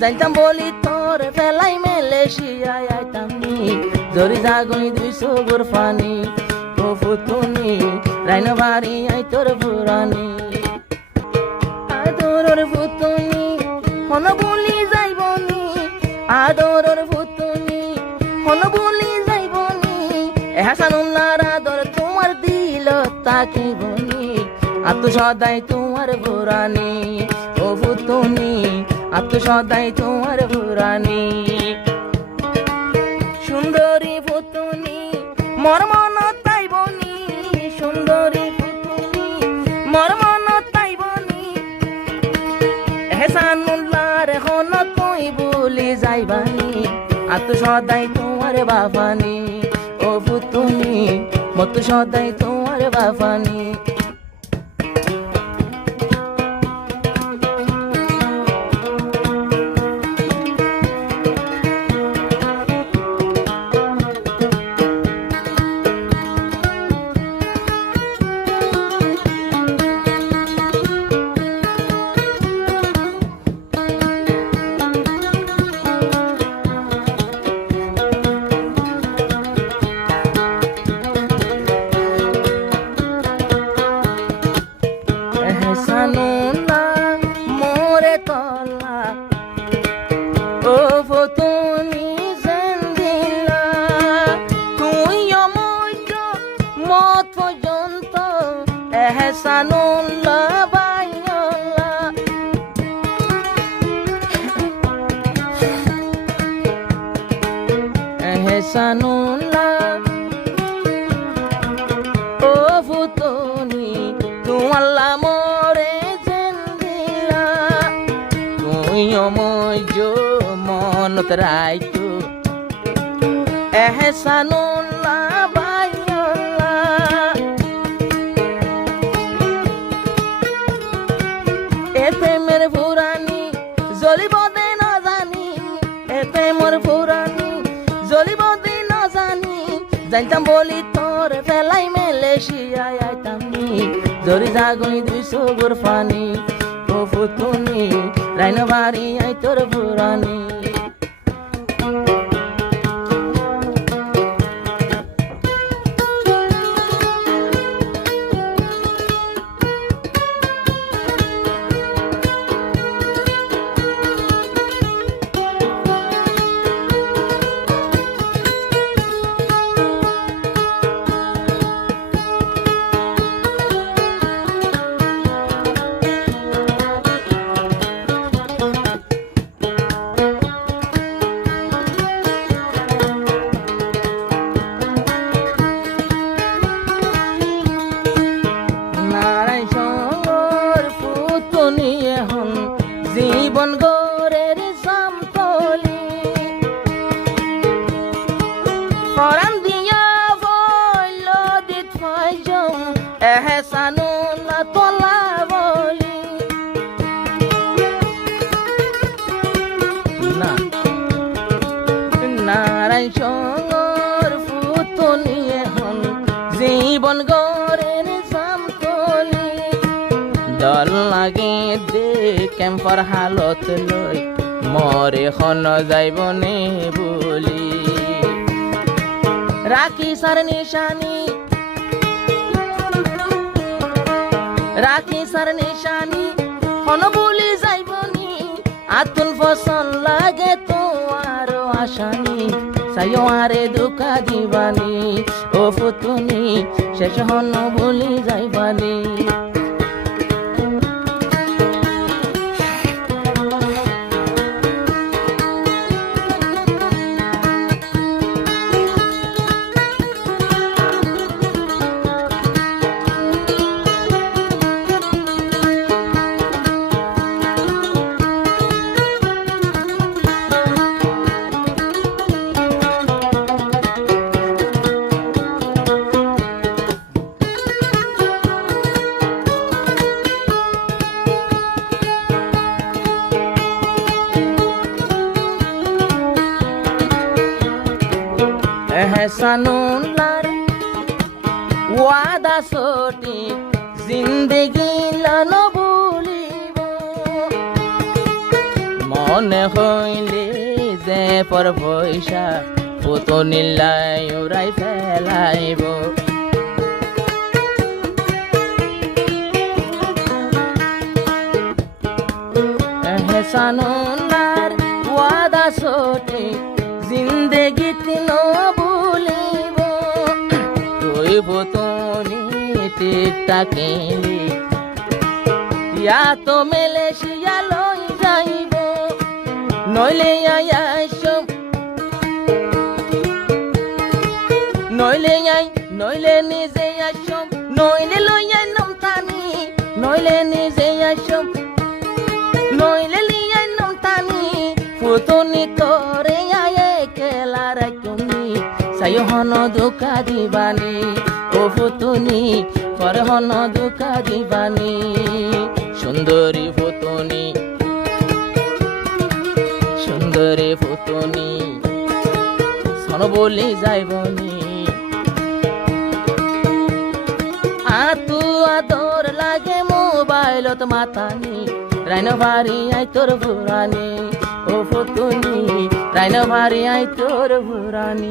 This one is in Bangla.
যাইতাম বলি তোর ফেলাই মালয়েশিয়ায় আইতাম নি জরি জাগই 200 গুর ফানি ও ফুতুনি রাইনো বাড়ি আই তোর পুরানি আদরর ফুতুনি হন বলি যাইবনি আদরর ফুতুনি হন বলি যাইবনি এহসানুল্লাহর আদর তোমার দিল তাকিবনি আত্ম সদাই তোমার পুরানি ও ফুতুনি আত্ম সদাই তোমার পুরানি সুন্দরী ফুতুনি মোর মন তাইবনি সুন্দরী ফুতুনি মোর মন তাইবনি এহসানুল্লাহর হন তুই বলি যাইবানি আত্ম সদাই তোমার বাফানি ও ফুতুনি মত সদাই তোমার বাফানি মোরে তলা ও ফুতুনি জেন্দিলা তুই অমৈত্র মত পর্যন্ত এহসানুল্লাহ বাইল্লা এহসানুল্লাহ ও ফুতুনি তোমাল্লা মোরে জেন্দিলা তুই অমৈজ মনত রাইতো এহসানুল্লাহ বাইল্লা এ প্রেমের পুরানি জ্বলিব দে না জানি এ প্রেমের পুরানি জ্বলিব দে না জানি যাইতাম বলি তোর ফেলাই মালয়েশিয়ায় আইতাম নি জরি জাগই 200 গুর ফানি ও ফুতুনি রাইনো বাড়ি আই তোর পুরানি জীবন গরের সামতলি পরান দিয়া বইল দিত ফাইজম এহসানুল্লাহ তোলা বলি না নারাই সঙ্গর ফুতুনি এখন জীবন গরের সামতলি ডর লাগে দে কেম্পর হালত লই মরে খন যাইবনে বলি রাখি সার নিশানি হন বলি যাইবনি আতুন ফসল লাগে তো আরো আসানি সাইও আরে দুকা দিবানি ও ফুতুনি শেষ হন বলি যাইবানি এহসানুল্লাহর ওয়াদা সঠিক জিন্দেগি লানো বলিব মনে হইলে যে পর পয়সা ফুটনি লাই উড়াই ফেলাইব হেসানুল্লার ওয়াদা সঠিক জিন্দেগিত নভুলিব তুই ফুটনি ঠিক থাকিলি ইয়া তো মালয়েশিয়া লই যাইব নইলে আইসম নইলে নিজে আইসম নইলে লইয়া নমতানি নইলে নিজে আইসম নইলে লিয়া নমতানি ফুটনি তোরে আয়ে কেলা রাখুনি সাইও হন দুকা দিবানি ও ফুটনি পরে হন দুকা দিবানি সুন্দরী ফুটনি সুন্দরী ফুটনি সন বলি যাইবনি আতু আদর লাগে মোবাইলত মাতানি রাইন ভারি আই তোর ভুরানি ও ফুটনি রাইন ভারি আই তোর ভুরানি